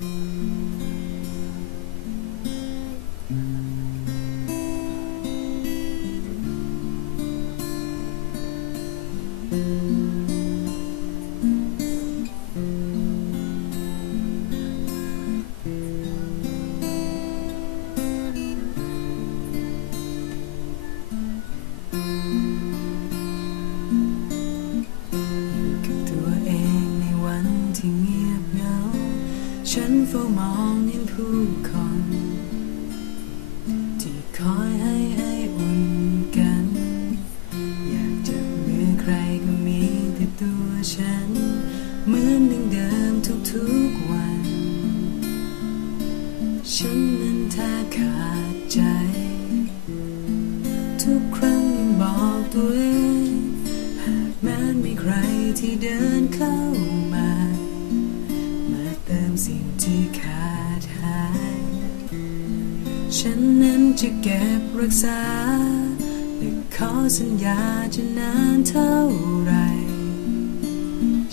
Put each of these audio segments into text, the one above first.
กับ ฉันเฝ้ามองเห็นผู้คนที่คอยให้ไออุ่นกัน อยากจับมือใครก็มีแต่ตัวฉัน เหมือนดังเดิมทุกๆวัน ฉันนั้นแทบขาดใจ ทุกครั้งยังบอกตัวเอง หากแม้นมีใครที่เดินเข้า จะเก็บรักษา และขอสัญญาจะนานเท่าไร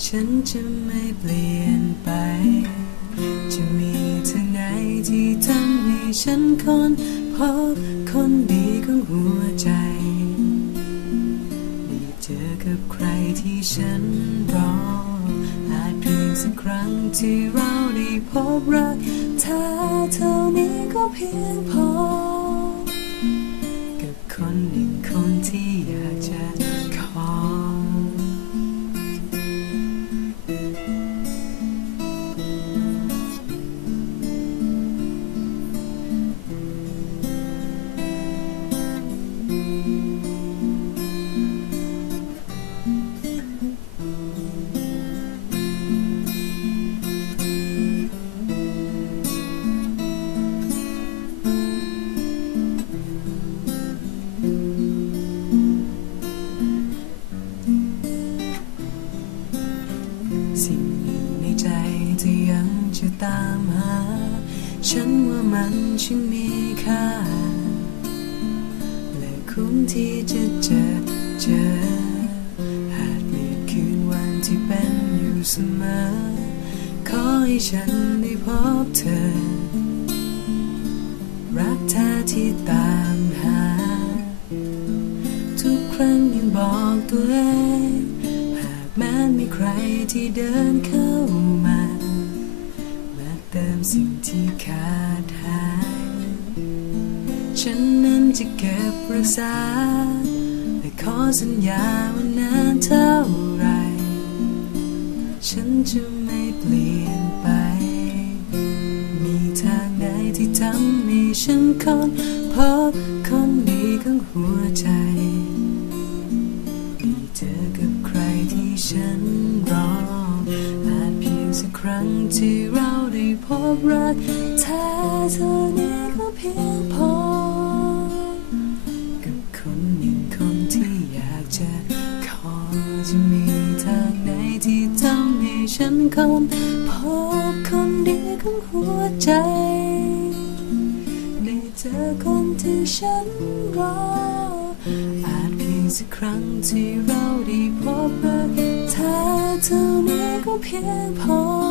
ฉันจะไม่เปลี่ยนไป จะมีเธอไหนที่ทำให้ฉันคนพบคนดีของหัวใจได้เจอกับใครที่ฉันรอ อาจเพียงสักครั้งที่เราได้พบรักถ้าเท่านี้ก็เพียงพอ สิ่งหนึ่งในใจที่ยังจะตามหา ฉันว่ามันช่างมีค่า และคุ้มที่จะเจอเจอ หากเปลี่ยนคืนวันที่เป็นอยู่เสมอ ขอให้ฉันได้พบเธอ รักแท้ที่ตามหา ใครที่เดินเข้ามา มาเติมสิ่งที่ขาดหาย ฉันนั้นจะเก็บรักษาและขอสัญญาว่านานเท่าไร ฉันจะไม่เปลี่ยนไป มีทางใดที่ทำให้ฉันค้นพบคนดีของหัวใจ ฉันรออาจเพียงสักครั้งที่เราได้พบรักถ้เท่านี้ก็เพียงพอ กับคนหนึ่งคนที่อยากจะขอจะมีทางไหนที่ทำให้ฉันคนพบคนดีของหัวใจได้เจอคนที่ฉันรออาจเพียงสักครั้งที่เราได้ พบ